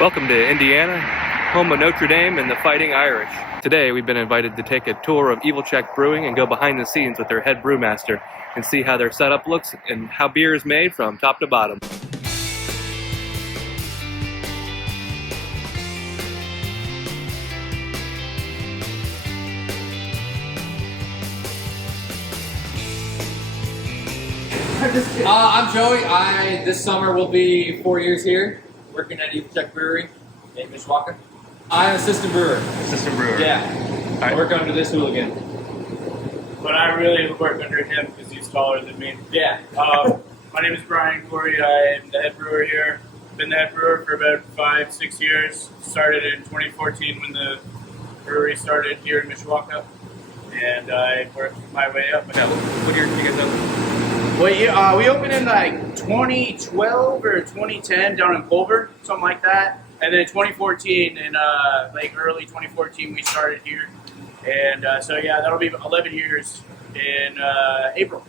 Welcome to Indiana, home of Notre Dame and the Fighting Irish. Today we've been invited to take a tour of Evil Czech Brewing and go behind the scenes with their head brewmaster and see how their setup looks and how beer is made from top to bottom. I'm Joey. This summer will be 4 years here, working at Evil Czech Brewing in Mishawaka. I'm assistant brewer. Assistant brewer. Yeah. Right. I work under this hooligan. But I really work under him because he's taller than me. Yeah. My name is Brian Corey. I am the head brewer here. Been the head brewer for about 5-6 years. Started in 2014 when the brewery started here in Mishawaka. And I worked my way up. What year did you guys open? Well, we opened in like 2012 or 2010 down in Culver, something like that. And then 2014, in like early 2014, we started here. And so yeah, that'll be 11 years in April.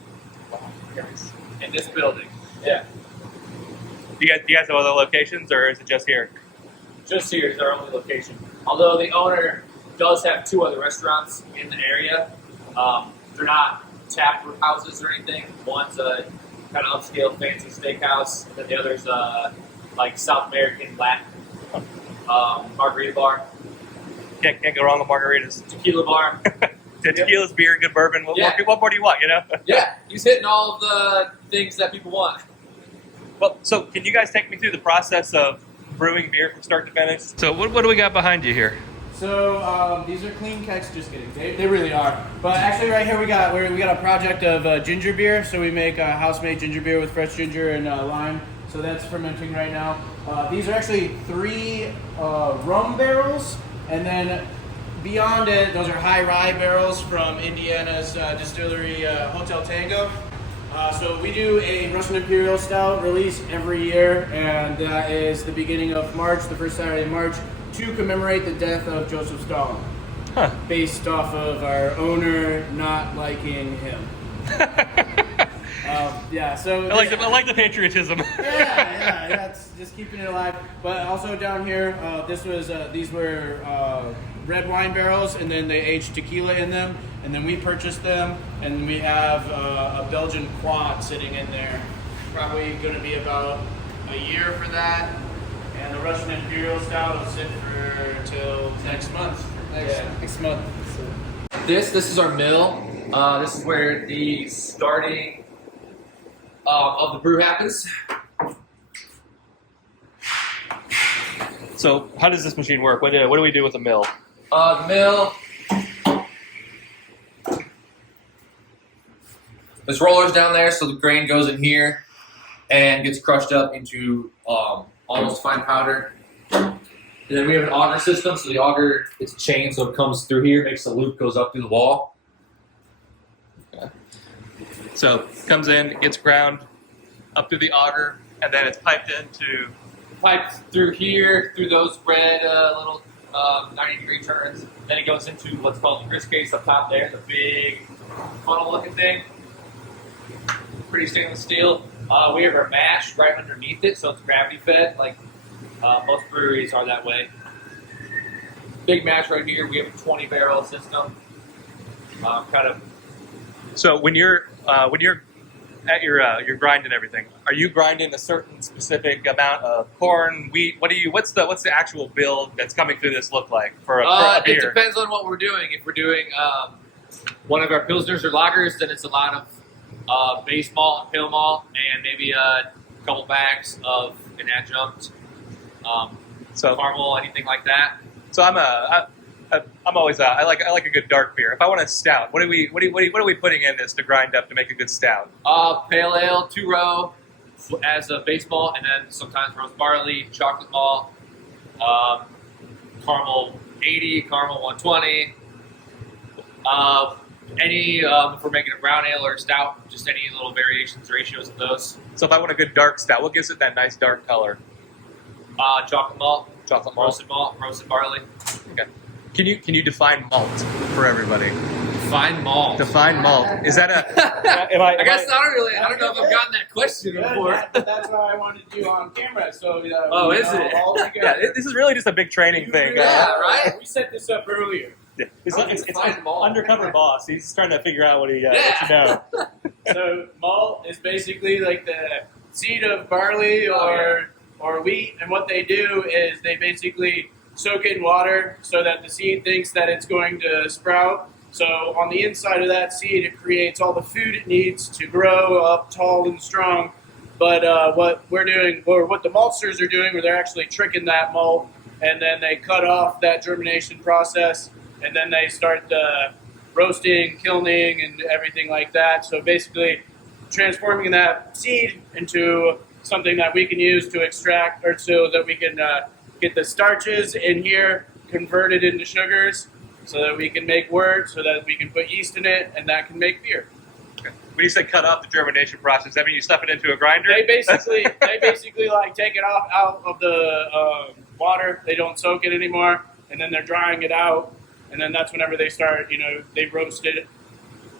Wow, nice. In this building. Yeah. Do you guys have other locations, or is it just here? Just here is our only location. Although the owner does have 2 other restaurants in the area. They're not tap houses or anything. One's a kind of upscale fancy steakhouse, and then the other's like South American Latin margarita bar. Can't go wrong with margaritas. Tequila bar. Tequila's beer, good bourbon. What more do you want, you know? Yeah, he's hitting all of the things that people want. Well, so can you guys take me through the process of brewing beer from start to finish? So what do we got behind you here? So these are clean kegs. Just kidding. They really are. But actually, right here we got a project of ginger beer. So we make house-made ginger beer with fresh ginger and lime. So that's fermenting right now. These are actually 3 rum barrels, and then beyond it, those are high rye barrels from Indiana's distillery Hotel Tango. So we do a Russian Imperial Stout release every year, and that is the beginning of March, the first Saturday in March, to commemorate the death of Joseph Stalin, based off of our owner not liking him. So I like the patriotism. yeah, it's just keeping it alive. But also down here, these were red wine barrels, and then they aged tequila in them, and then we purchased them, and we have a Belgian quad sitting in there. Probably going to be about a year for that. And the Russian Imperial Stout will sit for till next month. Next month. So. This is our mill. This is where the starting of the brew happens. So how does this machine work? What do we do with the mill? The mill. There's rollers down there, so the grain goes in here and gets crushed up into almost fine powder. And then we have an auger system, so the auger, it's a chain, so it comes through here, makes the loop, goes up through the wall. Okay. So it comes in, gets ground up through the auger, and then it's piped Through here, through those red little 90-degree turns. Then it goes into what's called the grist case up top there, the big funnel-looking thing. Pretty stainless steel. We have our mash right underneath it, so it's gravity-fed, like most breweries are that way. Big mash right here. We have a 20-barrel system. So when you're at your grind and everything, are you grinding a certain specific amount of corn, wheat? What's the actual build that's coming through this look like for a beer? It depends on what we're doing. If we're doing one of our pilsners or lagers, then it's a lot of base malt and pale malt, and maybe a couple bags of an adjunct, So caramel, anything like that. So I'm always I like a good dark beer. If I want a stout, what are we putting in this to grind up to make a good stout? Pale ale, 2-row as a base malt, and then sometimes roast barley, chocolate malt, caramel 80, caramel 120. If we're making a brown ale or a stout, just any little variations, ratios of those. So if I want a good dark stout, what gives it that nice dark color? Chocolate malt, Chocolate malt, roasted barley. Okay. Can you define malt for everybody? Fine malt. Define malt. Is that a? I guess I don't know if I've gotten that question before. That's why I wanted to do on camera. So Oh, is it? all Yeah, together. this is really just a big training thing. Yeah, right? We set this up earlier. It's Define malt. undercover boss. He's trying to figure out what he Yeah. what you know. So malt is basically like the seed of barley or wheat, and what they do is they basically soak it in water so that the seed thinks that it's going to sprout. So on the inside of that seed, it creates all the food it needs to grow up tall and strong. But what we're doing, or what the maltsters are doing, where they're actually tricking that malt, and then they cut off that germination process, and then they start the roasting, kilning, and everything like that. So basically transforming that seed into something that we can use to extract, or so that we can get the starches in here converted into sugars, so that we can make wort, so that we can put yeast in it, and that can make beer. When you say cut off the germination process, I mean you stuff it into a grinder. They basically like take it out of the water. They don't soak it anymore, and then they're drying it out, and then that's whenever they start. They roast it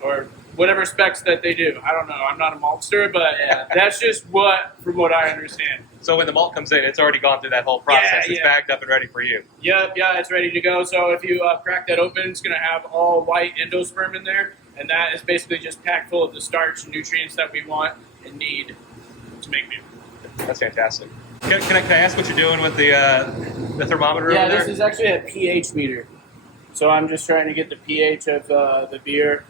or whatever specs that they do. I don't know. I'm not a maltster, but that's just from what I understand. So when the malt comes in, it's already gone through that whole process. It's Yeah. bagged up and ready for you. Yep, it's ready to go. So if you crack that open, it's going to have all white endosperm in there, and that is basically just packed full of the starch and nutrients that we want and need to make beer. That's fantastic. Can I ask what you're doing with the thermometer Yeah, over there? this is actually a pH meter. So I'm just trying to get the pH of the beer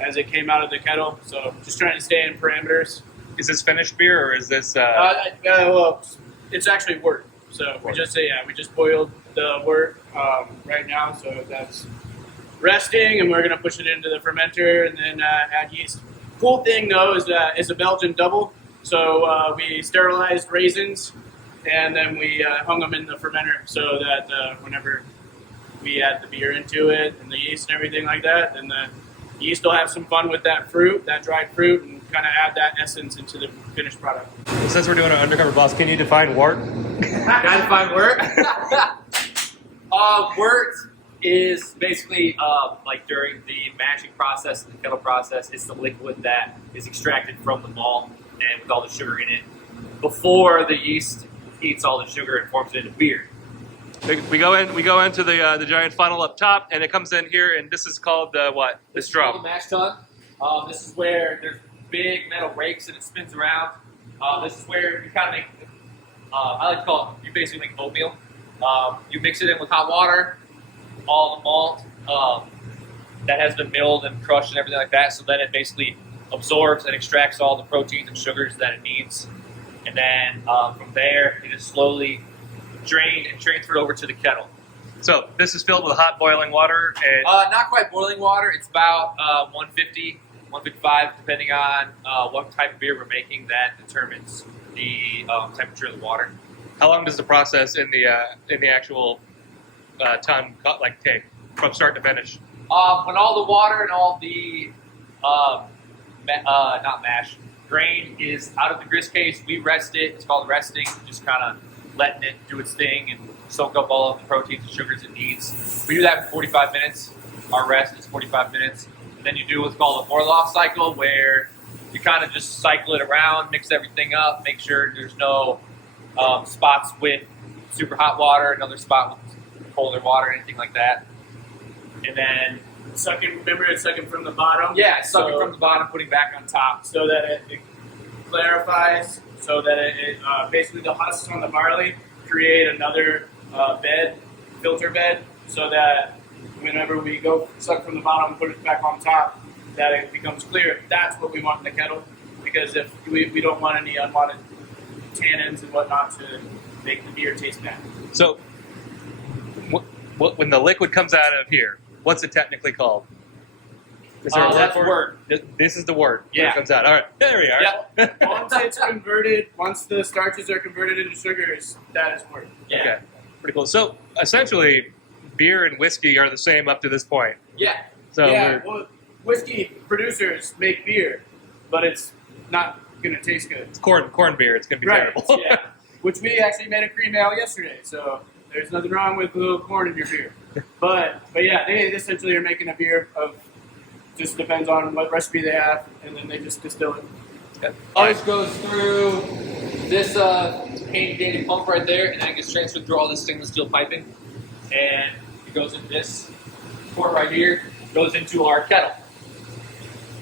as it came out of the kettle. So just trying to stay in parameters. Is this finished beer or is this? Well, it's actually wort. So we just boiled the wort right now. So that's resting, and we're gonna push it into the fermenter and then add yeast. Cool thing though is it's a Belgian double. So we sterilized raisins, and then we hung them in the fermenter so that whenever we add the beer into it and the yeast and everything like that, then the yeast will have some fun with that fruit, that dried fruit, and kind of add that essence into the finished product. Since we're doing an undercover boss, can you define wort? Can I define wort? Wort is basically like during the mashing process, the kettle process, it's the liquid that is extracted from the malt and with all the sugar in it before the yeast eats all the sugar and forms it into beer. We go into the giant funnel up top, and it comes in here, and this is called what? This This is called drum. the mash tun. This is where there's big metal rakes and it spins around. This is where you kind of make, I like to call it, you basically make oatmeal. You mix it in with hot water, all the malt that has been milled and crushed and everything like that, so then it basically absorbs and extracts all the proteins and sugars that it needs. And then from there, it is slowly drained and transferred over to the kettle. So this is filled with hot boiling water, and Not quite boiling water. It's about 150, 155, depending on what type of beer we're making. That determines the temperature of the water. how long does the process in the actual ton take from start to finish? When all the water and all the not mash grain is out of the grist case, we rest it. It's called resting, just kind of letting it do its thing and soak up all of the proteins and sugars it needs. We do that for 45 minutes. Our rest is 45 minutes. And then you do what's called a Orloff cycle, where you kind of just cycle it around, mix everything up, make sure there's no spots with super hot water, another spot with colder water, anything like that. And then Remember it's sucking from the bottom? suck it from the bottom, putting back on top. So that it clarifies, so that it basically the husks on the barley create another filter bed, so that whenever we go suck from the bottom and put it back on top, that it becomes clear. That's what we want in the kettle, because if we don't want any unwanted tannins and whatnot to make the beer taste bad. So when the liquid comes out of here, what's it technically called? Is there a word That's for it? wort. This is the word. When Yeah. it comes out. All right, there we are. Yep. Once it's converted, once the starches are converted into sugars, that is wort. Yeah. Okay, pretty cool. So essentially, beer and whiskey are the same up to this point. Yeah. So Yeah, well, whiskey producers make beer, but it's not going to taste good. it's corn beer. It's gonna be Right, terrible. yeah. Which we actually made a cream ale yesterday, so there's nothing wrong with a little corn in your beer. but yeah, they essentially are making a beer of, just depends on what recipe they have, and then they just distill it. Okay. Always goes through this paint dated pump right there, and then it gets transferred through all this stainless steel piping, and it goes in this port right here, goes into our kettle.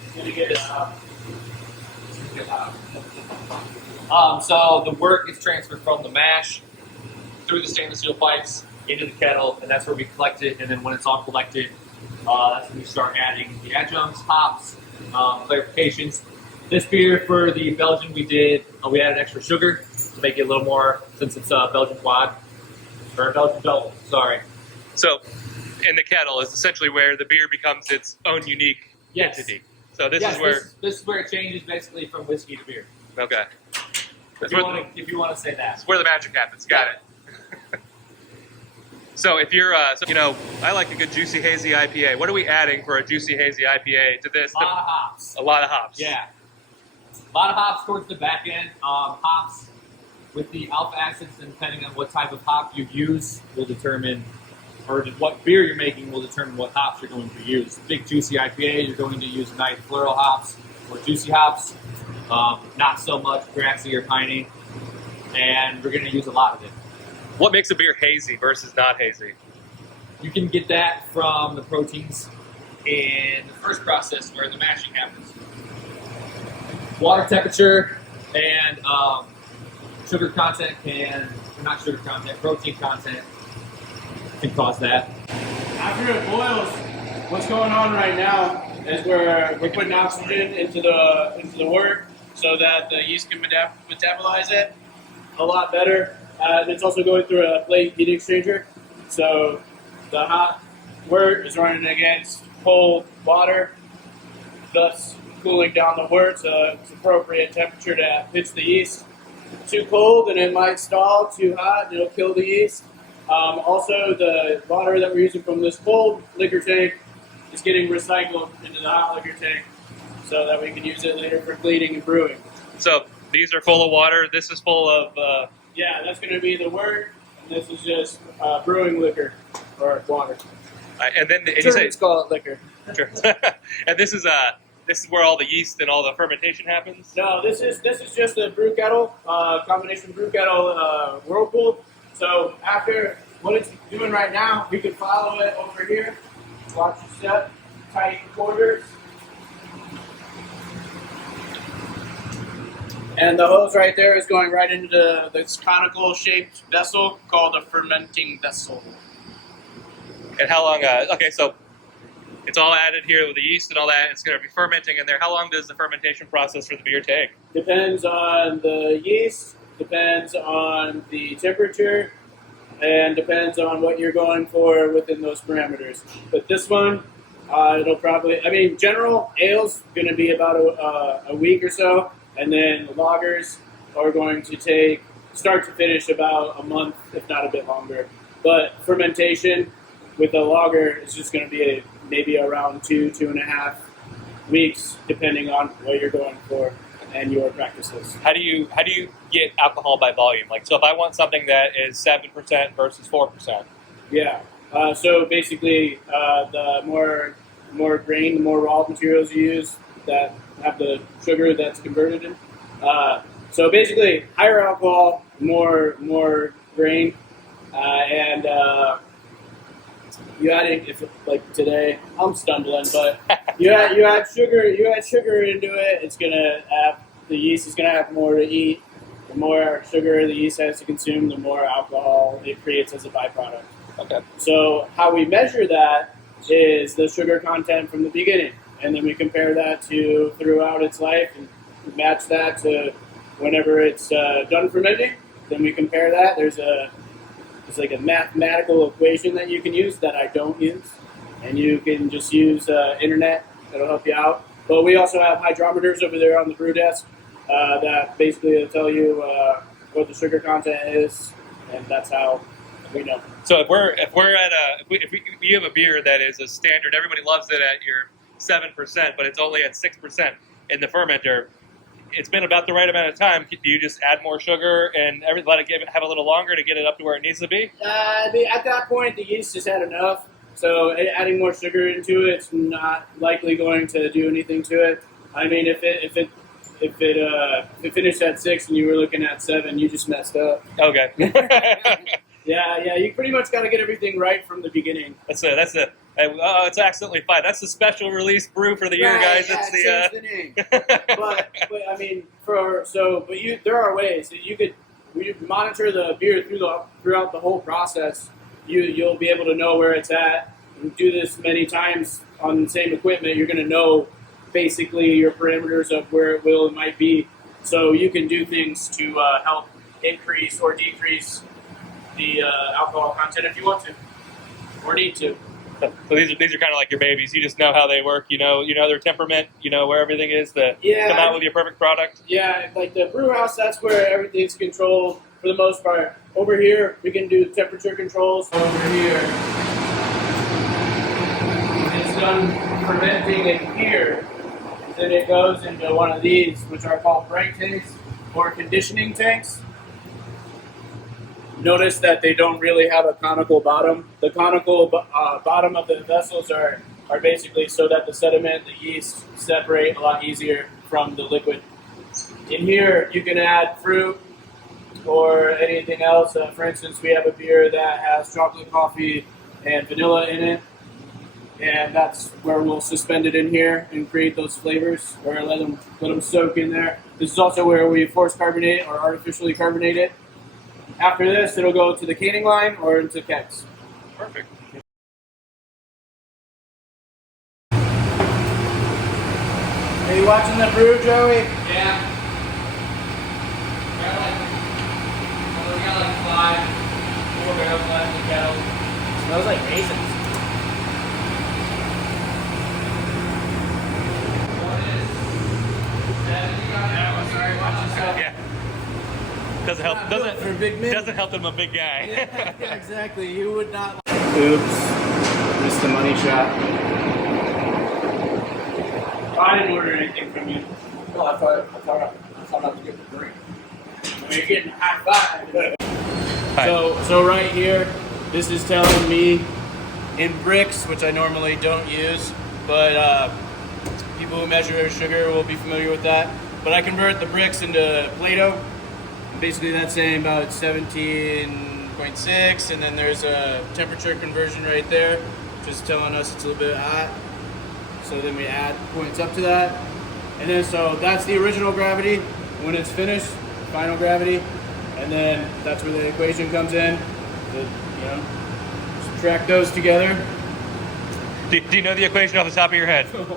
It's gonna get so the work is transferred from the mash through the stainless steel pipes into the kettle, and that's where we collect it. And then when it's all collected, that's when we start adding the adjuncts, hops, clarifications. This beer for the Belgian we added extra sugar to make it a little more, since it's Belgian quad, or Belgian double, sorry. So, in the kettle is essentially where the beer becomes its own unique entity. So this is where this is where it changes basically from whiskey to beer. okay. If you want to say that. That's where the magic happens. Got it. So if you're, I like a good juicy hazy IPA. What are we adding for a juicy hazy IPA to this? A lot of hops. A lot of hops. Yeah. A lot of hops towards the back end. Hops with the alpha acids, and depending on what type of hop you use, will determine, or what beer you're making will determine what hops you're going to use. Big juicy IPA, you're going to use nice floral hops or juicy hops. Not so much grassy or piney, and we're going to use a lot of it. What makes a beer hazy versus not hazy? You can get that from the proteins in the first process where the mashing happens. Water temperature and sugar content protein content can cause that. After it boils, what's going on right now is we're putting oxygen into the wort so that the yeast can metabolize it a lot better. It's also going through a plate heat exchanger, so the hot wort is running against cold water, thus cooling down the wort so it's appropriate temperature to pitch the yeast. Too cold and it might stall, too hot and it'll kill the yeast. Also, the water that we're using from this cold liquor tank is getting recycled into the hot liquor tank so that we can use it later for cleaning and brewing. So these are full of water. This is full of... Yeah, that's going to be the wort, and this is just brewing liquor, or water. and then and you say, Germans call it liquor. sure. And this is where all the yeast and all the fermentation happens? No, this is just a brew kettle, combination brew kettle whirlpool. So after what it's doing right now, we can follow it over here. Watch your step, tight quarters. And the hose right there is going right into this conical shaped vessel called a fermenting vessel. And how long, okay, so it's all added here with the yeast and all that. It's going to be fermenting in there. How long does the fermentation process for the beer take? Depends on the yeast, depends on the temperature, and depends on what you're going for within those parameters. But this one, it'll probably, general ale's going to be about a week or so, and then lagers are going to take, start to finish, about a month, if not a bit longer. But fermentation with a lager is just going to be maybe around 2.5 weeks, depending on what you're going for and your practices. How do you get alcohol by volume? Like, so if I want something that is 7% versus 4%. Yeah. So basically, the more grain, the more raw materials you use that have the sugar that's converted in. So basically, higher alcohol, more grain, and you add it, if like today, I'm stumbling, but you add sugar into it. It's gonna have, the yeast is gonna have more to eat. The more sugar the yeast has to consume, the more alcohol it creates as a byproduct. Okay. So how we measure that is the sugar content from the beginning, and then we compare that to throughout its life and match that to whenever it's done fermenting. Then we compare that. There's like a mathematical equation that you can use that I don't use, and you can just use internet. That'll help you out. But we also have hydrometers over there on the brew desk that basically will tell you what the sugar content is, and that's how we know. So if we have a beer that is a standard, everybody loves it at your 7%, but it's only at 6% in the fermenter. it's been about the right amount of time, do you just add more sugar and let it have a little longer to get it up to where it needs to be? At that point, the yeast just had enough. So adding more sugar into it's not likely going to do anything to it. I mean, if it finished at 6 and you were looking at 7, you just messed up. Okay. Yeah. You pretty much got to get everything right from the beginning. It's accidentally 5. That's the special release brew for the year, guys. Yeah, It's the name. but I mean, there are ways that you could monitor the beer throughout the whole process. You'll be able to know where it's at. And do this many times on the same equipment. You're going to know basically your parameters of where it will and might be. So you can do things to help increase or decrease the alcohol content if you want to or need to. So these are kind of like your babies. You just know how they work. You know their temperament. You know where everything is to come out with your perfect product. Yeah, like the brew house, that's where everything's controlled for the most part. Over here, we can do temperature controls. Over here, it's done fermenting in here. Then it goes into one of these, which are called bright tanks or conditioning tanks. Notice that they don't really have a conical bottom. The conical bottom of the vessels are basically so that the sediment, the yeast, separate a lot easier from the liquid. In here, you can add fruit or anything else. For instance, we have a beer that has chocolate, coffee, and vanilla in it. And that's where we'll suspend it in here and create those flavors, or let them soak in there. This is also where we force carbonate or artificially carbonate it. After this, it'll go to the canning line or into kegs. Perfect. Are you watching the brew, Joey? Yeah. We got like 4 barrels left in the kettle. Smells like raisins. Yeah. Doesn't help. For a big man. Doesn't help that I'm a big guy. Yeah, exactly. You would not. Oops. Missed the money shot. I didn't order anything from you. Well, I thought I was getting the drink. You're getting high five. Hi. So right here, this is telling me in bricks, which I normally don't use, but people who measure sugar will be familiar with that. But I convert the bricks into Play-Doh. Basically, that's saying about 17.6, and then there's a temperature conversion right there, which is telling us it's a little bit hot. So then we add points up to that. And then so that's the original gravity. When it's finished, final gravity. And then that's where the equation comes in. Subtract those together. Do you know the equation off the top of your head? Okay,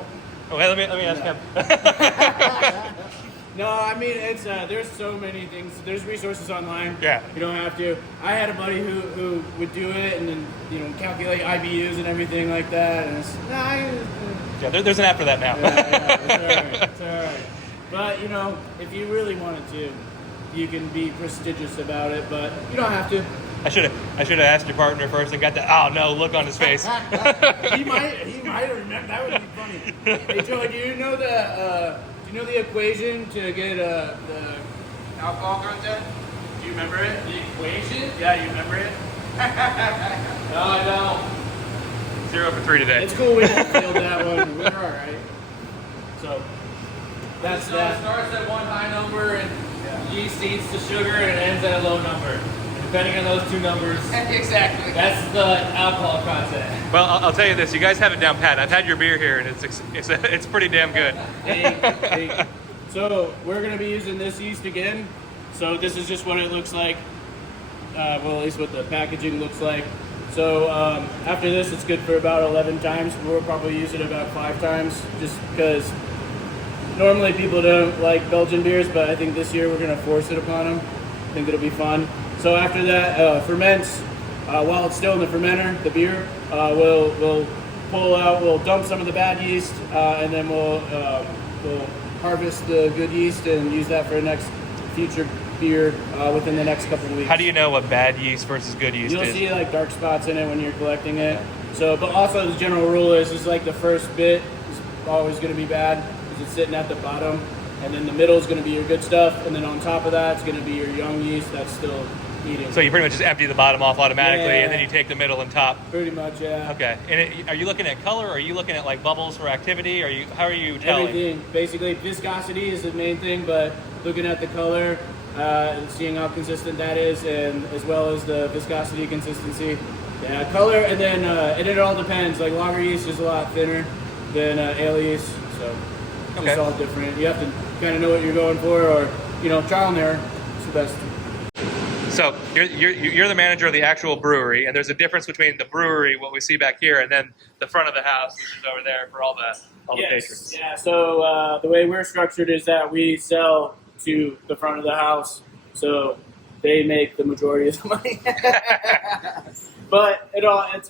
let me ask him. No, I mean it's there's so many things. There's resources online. Yeah. You don't have to. I had a buddy who would do it and then calculate IBUs and everything like that. And it's Yeah, there's an app for that now. It's all right. But if you really wanted to, you can be prestigious about it. But you don't have to. I should have asked your partner first and got the look on his face. He might remember. That would be funny. Hey Joey, do you know the equation to get the alcohol content? Do you remember it? The equation? Yeah, you remember it? No, I don't. 0 for 3 today. It's cool. We didn't fail that one. We're all right. So that's So that. it starts at one high number and yeast eats the sugar and it ends at a low number. And depending on those two numbers, Exactly. that's the alcohol content. Well, I'll tell you this: you guys have it down pat. I've had your beer here, and it's pretty damn good. Hey. So we're gonna be using this yeast again. So this is just what it looks like. Well, at least what the packaging looks like. So after this, it's good for about 11 times. We'll probably use it about 5 times, just because normally people don't like Belgian beers, but I think this year we're gonna force it upon them. I think it'll be fun. So after that, ferments. While it's still in the fermenter, the beer, we'll pull out, we'll dump some of the bad yeast, and then we'll harvest the good yeast and use that for the next future beer within the next couple of weeks. How do you know what bad yeast versus good yeast You'll is? see like dark spots in it when you're collecting it. So, but also the general rule is like the first bit is always going to be bad because it's sitting at the bottom. and then the middle is going to be your good stuff, and then on top of that, it's going to be your young yeast that's still eating. So you pretty much just empty the bottom off automatically, Yeah. and then you take the middle and top. Pretty much, yeah. Okay. And are you looking at color? Or are you looking at like bubbles for activity? How are you telling? Everything. Basically, viscosity is the main thing, but looking at the color, and seeing how consistent that is, and as well as the viscosity consistency. Yeah, color, and then it all depends. Like lager yeast is a lot thinner than ale yeast, so Okay. it's all different. You have to kind of know what you're going for, or trial and error. It's the best. So you're the manager of the actual brewery, and there's a difference between the brewery, what we see back here, and then the front of the house, which is over there for all the patrons. Yeah. So the way we're structured is that we sell to the front of the house, so they make the majority of the money. But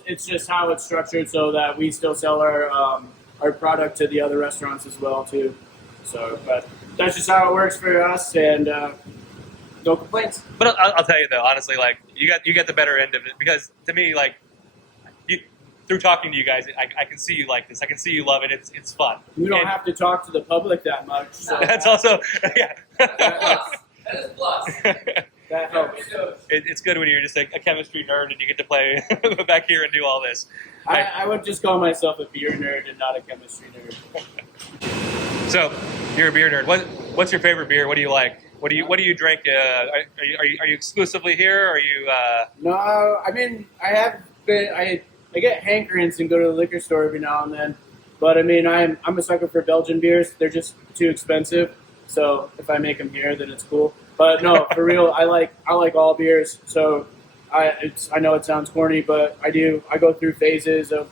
it's just how it's structured, so that we still sell our product to the other restaurants as well too. So, but that's just how it works for us, and no complaints. But I'll tell you though, honestly, like you get the better end of it, because to me, like through talking to you guys, I can see you like this. I can see you love it. It's fun. We don't have to talk to the public that much. So that's also yeah. That is plus. that helps. It's good when you're just like a chemistry nerd and you get to play back here and do all this. I would just call myself a beer nerd and not a chemistry nerd. So you're a beer nerd. What's your favorite beer? What do you like? What do you drink? Are you exclusively here? Or are you? No, I mean I have been. I get hankerings and go to the liquor store every now and then, but I mean I'm a sucker for Belgian beers. They're just too expensive, so if I make them here, then it's cool. But no, for real, I like all beers. So I know it sounds corny, but I do. I go through phases of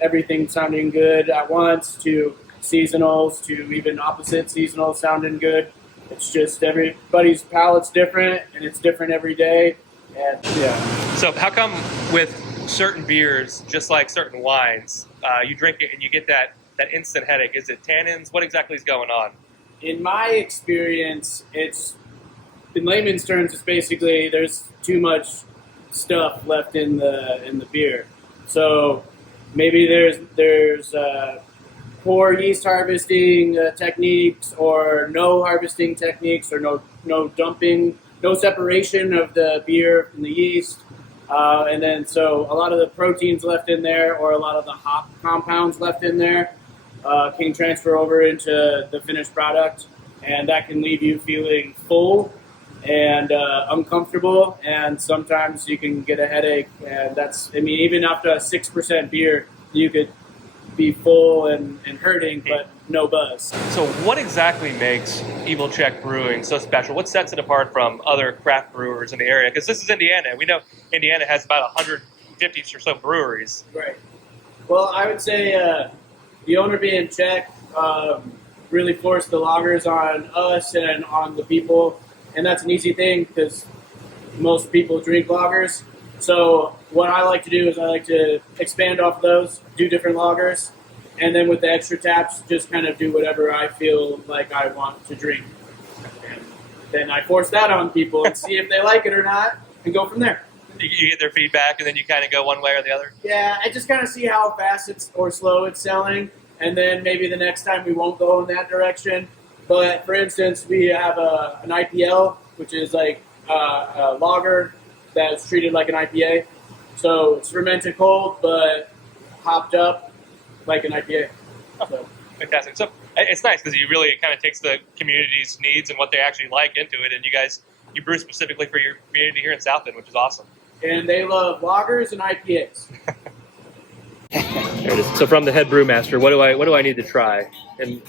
everything sounding good at once, to seasonals, to even opposite seasonals sounding good. It's just everybody's palate's different, and it's different every day. And yeah. So how come with certain beers, just like certain wines, you drink it and you get that instant headache? Is it tannins? What exactly is going on? In my experience, it's in layman's terms, it's basically there's too much stuff left in the beer. So maybe there's poor yeast harvesting techniques, or no harvesting techniques, or no dumping, no separation of the beer from the yeast. And then so a lot of the proteins left in there, or a lot of the hop compounds left in there, can transfer over into the finished product, and that can leave you feeling full and uncomfortable, and sometimes you can get a headache. And even after a 6% beer, you could be full and hurting, but no buzz. So what exactly makes Evil Czech Brewing so special? What sets it apart from other craft brewers in the area? Because this is Indiana. We know Indiana has about 150 or so breweries. Right. Well, I would say the owner being Czech really forced the lagers on us and on the people, and that's an easy thing because most people drink lagers. So what I like to do is I like to expand off those, do different lagers, and then with the extra taps, just kind of do whatever I feel like I want to drink. And then I force that on people and see if they like it or not, and go from there. You get their feedback, and then you kind of go one way or the other? Yeah, I just kind of see how fast or slow it's selling, and then maybe the next time we won't go in that direction. But for instance, we have an IPL, which is like a lager that's treated like an IPA. So it's fermented cold, but hopped up like an IPA. So. Fantastic. So it's nice because it kind of takes the community's needs and what they actually like into it, and you brew specifically for your community here in South Bend, which is awesome. And they love lagers and IPAs. There it is. So from the head brewmaster, what do I need to try? And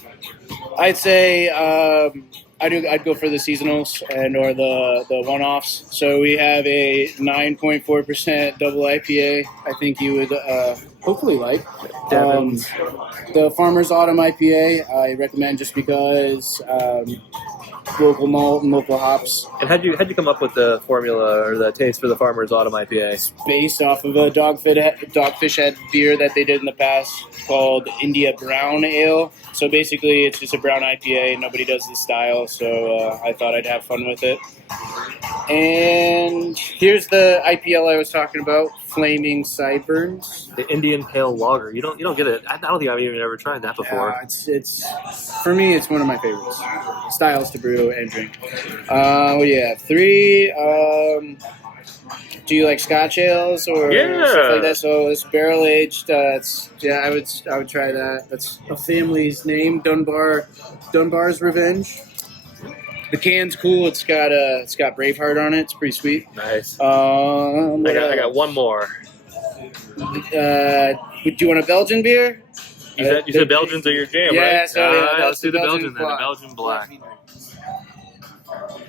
I'd say I'd go for the seasonals or the one-offs. So we have a 9.4% double IPA. I think you would hopefully like. The Farmer's Autumn IPA I recommend just because local malt and local hops. And how'd you come up with the formula or the taste for the Farmer's Autumn IPA? It's based off of a Dogfish Head beer that they did in the past called India Brown Ale. So basically it's just a brown IPA. Nobody does this style, so I thought I'd have fun with it. And here's the IPL I was talking about, Flaming Sideburns. The Indian Pale Lager. You don't get it. I don't think I've even ever tried that before. It's for me. It's one of my favorites. Styles to brew and drink. What do you have? 3. Do you like Scotch ales or stuff like that? So it's barrel aged. I would try that. That's a family's name. Dunbar's Revenge. The can's cool. It's got Braveheart on it. It's pretty sweet. Nice. I got one more. Do you want a Belgian beer? You said Belgians are your jam, yeah, right? So let's do the Belgian then. The Belgian black.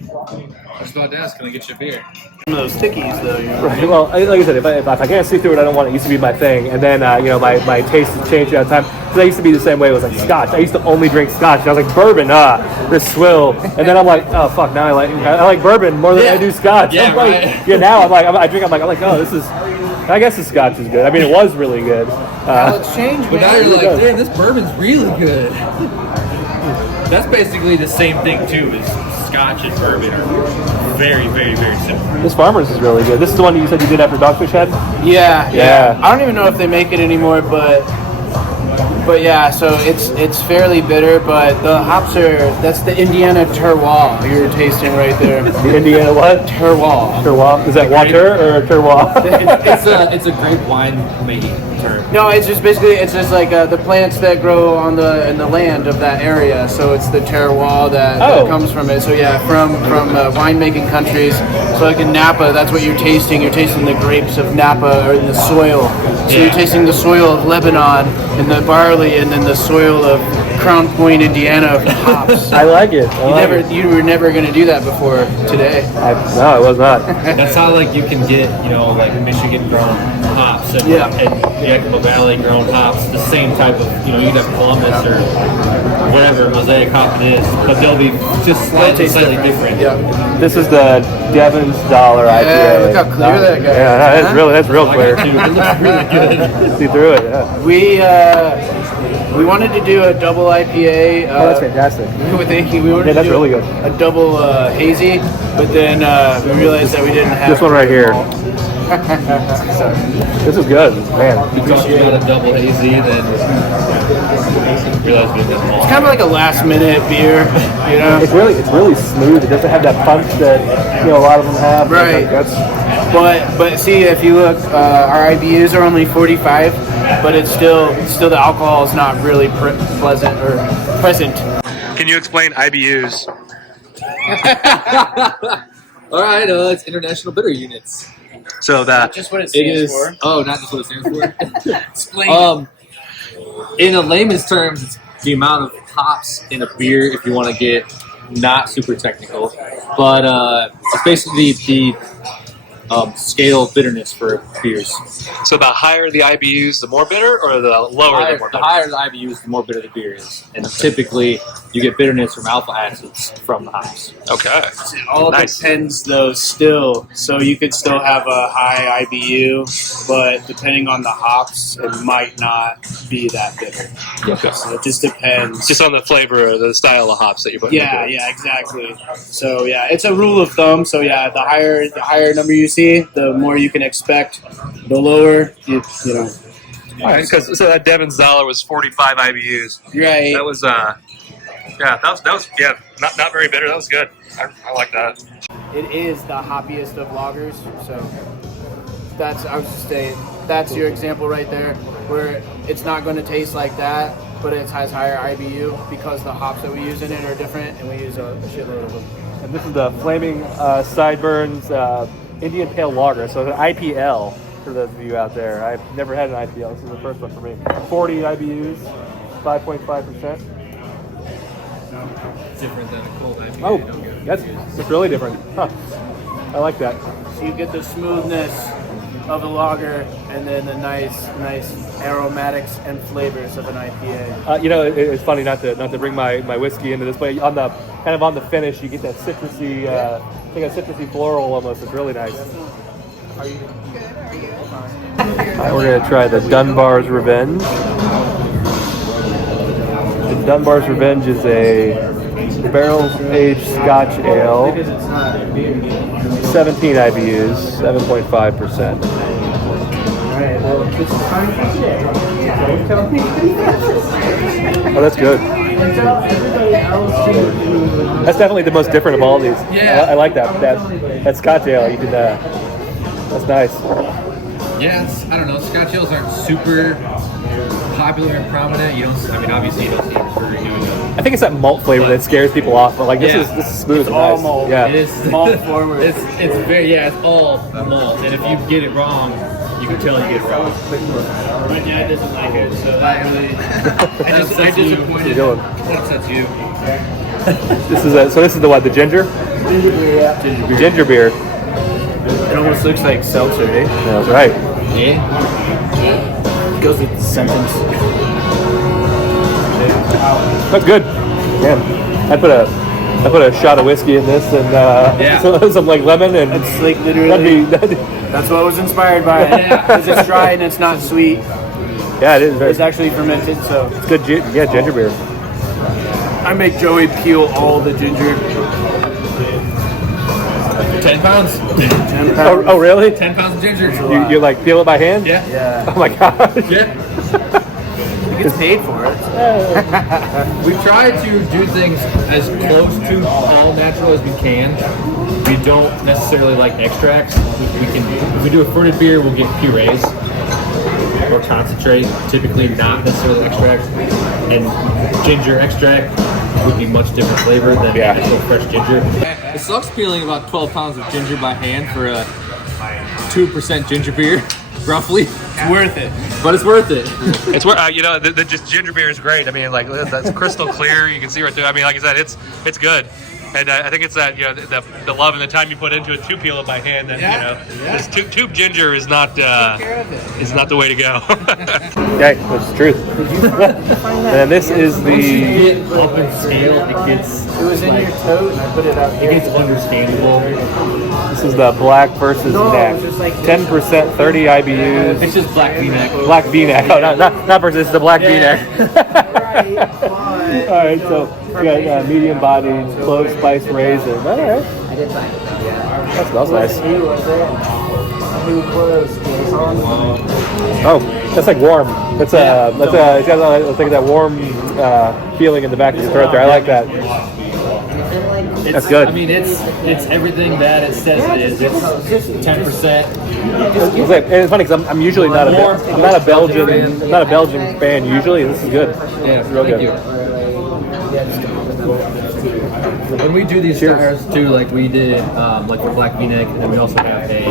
I was about to ask, can I get you a beer? Some of those stickies, though. You know? Right. Well, like I said, if I can't see through it, I don't want it. It used to be my thing, and then my taste has changed throughout time. Because I used to be the same way. It was like Scotch. I used to only drink Scotch. And I was like bourbon, this swill. And then I'm like, oh fuck, now I like bourbon more than I do Scotch. Yeah, I'm like, right. yeah. Now I'm like, oh, this is. I guess the Scotch is good. I mean, it was really good. It's changed, But now man. you're like, damn, this bourbon's really good. That's basically the same thing too. Is Scotch and bourbon are very, very, very similar. This Farmer's is really good. This is the one you said you did after Dogfish Head? Yeah. I don't even know if they make it anymore, but yeah. So it's fairly bitter, but the hops that's the Indiana terroir you're tasting right there. The Indiana what? Terroir. Terroir? Is that water or terroir? It's a grape wine making term. No, it's just like the plants that grow in the land of that area. So it's the terroir that comes from it. So yeah, from winemaking countries. So like in Napa, that's what you're tasting. You're tasting the grapes of Napa or in the soil. So you're tasting the soil of Lebanon and the barley, and then the soil of Crown Point, Indiana of hops. I like it. You were never going to do that before today. No, I was not. That's how you can get like Michigan grown hops and Yakima Valley grown hops, the same type of you can have Columbus or whatever mosaic hop it is, but they'll be just slightly different. Yeah. This is the Devon's Dollar IPA. Yeah, look how clear that guy is. Yeah, that's real clear. It looks really good. See through it. Yeah. We wanted to do a double IPA. That's fantastic. We wanted that's to do really good. a double hazy, but then we realized that we didn't have This one right here. This is good, man. Because you got a double hazy, then realize we did It's kind of like a last minute beer, It's really smooth. It doesn't have that punch that a lot of them have. Right. But see, if you look, our IBUs are only 45, but it's still the alcohol is not really pleasant or present. Can you explain IBUs? All right, it's International Bitter Units. So that Just what it It stands is. for. Oh, not just what it stands for. Explain. In a layman's terms, it's the amount of hops in a beer. If you want to get not super technical, but it's basically the scale of bitterness for beers. So the higher the IBUs, the more bitter, or the lower the more The bitter? higher the IBUs, the more bitter the beer is, and typically you get bitterness from alpha acids from the hops. Okay. It all Nice. depends, though, still. So you could still have a high IBU, but depending on the hops, it might not be that bitter. Okay. So it just depends. Just on the flavor or the style of hops that you're putting. Yeah, into it. yeah, exactly. So yeah, it's a rule of thumb. So yeah, the higher number you see, the more you can expect. The lower, you know. All right, because so that Devon's Dollar was 45 IBUs. Right. That was not very bitter. That was good. I like that. It is the hoppiest of lagers, so I was just saying that's your example right there, where it's not going to taste like that, but it has higher IBU because the hops that we use in it are different, and we use a shitload of them. And this is the Flaming Sideburns Indian Pale Lager. So it's an IPL for those of you out there. I've never had an IPL. This is the first one for me. 40 IBUs, 5.5%. Different than a cold IPA. Oh, that's really different. Huh. I like that. So you get the smoothness of a lager, and then the nice aromatics and flavors of an IPA. It's funny not to bring my whiskey into this, but on the finish, you get that citrusy, like a citrusy floral almost. It's really nice. Are you good? Are you? All right, we're gonna try the Dunbar's Revenge. The Dunbar's Revenge is a barrel-aged Scotch ale. 17 IBUs, 7.5%. Oh, that's good. That's definitely the most different of all these. Yeah. I like that. That Scotch ale. You can. That's nice. Yeah, I don't know. Scotch ales aren't super popular and prominent. Obviously you don't see it for I think it's that malt flavor that scares people off. But like this is smooth. It's and all nice. malt. Yeah. It is Malt forward. It's very it's all malt, and if you get it wrong, you can tell you get it wrong. My dad doesn't like it, so that really. I disappointed. Good. That upsets you. This is the what? The ginger? Ginger beer, yeah. Ginger beer. It almost looks like seltzer, eh? That's right. Yeah. It goes with the sentence. That's good. Man, I put a shot of whiskey in this and some like lemon and It's like literally. that'd be That's what was inspired by it. Because it's dry and it's not sweet. yeah, it is very. It's actually fermented, so It's good. Ginger beer. I make Joey peel all the ginger. 10 pounds. 10 pounds. Oh really? 10 pounds of ginger. You like peel it by hand? Yeah. Yeah. Oh my gosh. Yeah. He gets paid for it. We try to do things as close to all natural as we can. We don't necessarily like extracts. If we do a fruited beer, we'll get purees or concentrate. Typically, not necessarily extract. And ginger extract would be much different flavor than actual fresh ginger. It sucks peeling about 12 pounds of ginger by hand for a 2% ginger beer, roughly. It's worth it. But it's worth it. It's where the just ginger beer is great. I mean, like that's crystal clear. You can see right through. I mean, like I said, it's good. And I think it's that the love and the time you put into it to peel it by hand. That this tube ginger is not the way to go. Okay, that's the truth. And this is Once you the get up in scale, it was in your tote and I put it out here. It gets understandable. this is the black versus No, neck. it's just like 10%, 30 IBUs. It's just black V-neck. Black V-neck. Oh, not versus. This is the black V-neck. Right, but All right, so we got medium bodied, clove spice raisin. All right. That smells nice. who was it? Who closed? Oh, that's like warm. It's got like that warm feeling in the back of your throat there. I like that. That's good. I mean, it's everything that it says it is. It's 10%. It's funny because I'm usually not a Belgian fan usually. This is good. Yeah, it's real thank good. you. When we do these styles too, like we did, like for Black V-neck, and then we also have a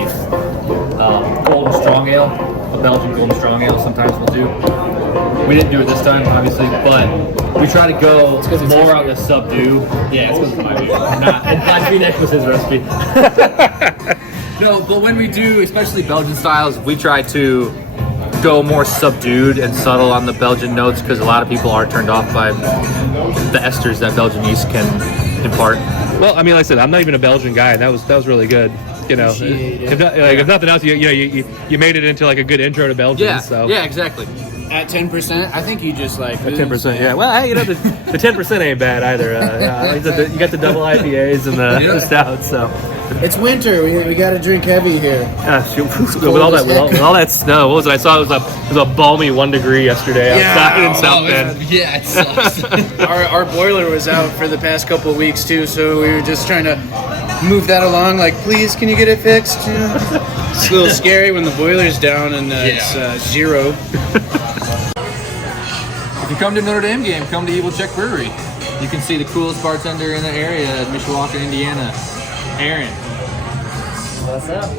golden strong ale, a Belgian golden strong ale. Sometimes we'll do. We didn't do it this time, obviously, but we try to go more out the subdue. Yeah, it's because of my beer. And Black V-neck was his recipe. No, but when we do, especially Belgian styles, we try to go more subdued and subtle on the Belgian notes because a lot of people are turned off by the esters that Belgian yeast can impart. Well, I mean, like I said, I'm not even a Belgian guy, and that was really good. You know, if nothing else, you made it into like a good intro to Belgium. Yeah, so. yeah, exactly. At 10%, I think you just like. At 10%, yeah. Well, hey, the 10% ain't bad either. You got the double IPAs and the stouts, so. It's winter. We got to drink heavy here. With all that snow, what was it? I saw it was a balmy 1 degree yesterday outside in South Bend. Yeah, it sucks. Our boiler was out for the past couple of weeks too, so we were just trying to move that along. Like, please, can you get it fixed? It's a little scary when the boiler's down and it's 0. If you come to Notre Dame game, come to Evil Czech Brewery. You can see the coolest bartender in the area in Mishawaka, Indiana, Aaron. What's up?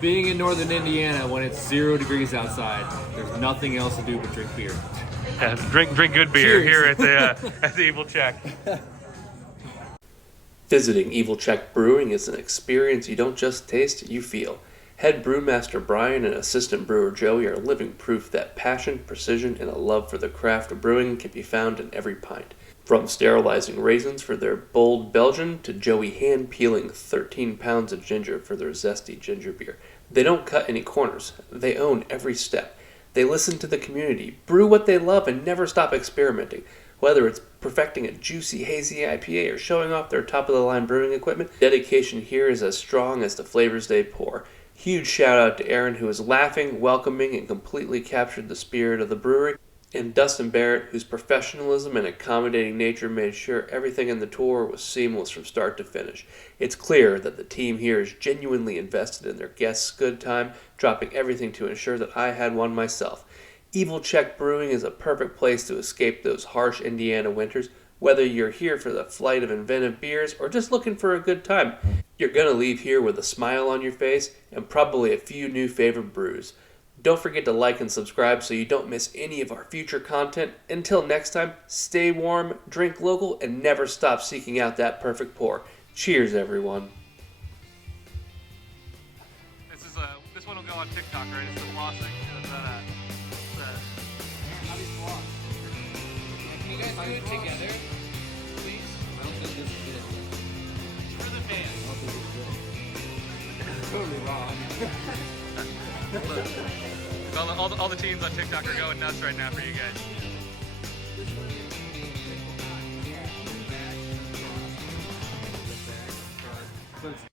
Being in northern Indiana when it's 0 degrees outside, there's nothing else to do but drink beer. Yeah, drink good beer. Cheers. Here at the Evil Czech. Visiting Evil Czech Brewing is an experience you don't just taste, you feel. Head brewmaster Brian and assistant brewer Joey are living proof that passion, precision, and a love for the craft of brewing can be found in every pint. From sterilizing raisins for their bold Belgian to Joey hand peeling 13 pounds of ginger for their zesty ginger beer. They don't cut any corners. They own every step. They listen to the community, brew what they love, and never stop experimenting. Whether it's perfecting a juicy, hazy IPA or showing off their top-of-the-line brewing equipment, dedication here is as strong as the flavors they pour. Huge shout out to Aaron, who was laughing, welcoming, and completely captured the spirit of the brewery, and Dustin Barrett, whose professionalism and accommodating nature made sure everything in the tour was seamless from start to finish. It's clear that the team here is genuinely invested in their guests' good time, dropping everything to ensure that I had one myself. Evil Czech Brewing is a perfect place to escape those harsh Indiana winters, whether you're here for the flight of inventive beers or just looking for a good time. You're going to leave here with a smile on your face and probably a few new favorite brews. Don't forget to like and subscribe so you don't miss any of our future content. Until next time, stay warm, drink local, and never stop seeking out that perfect pour. Cheers, everyone. This one will go on TikTok, right? It's the flossing. How do you floss? Can you guys do it together, please? I don't think this is good. For the fans. I don't think it's good. Totally wrong. All the teens on TikTok are going nuts right now for you guys.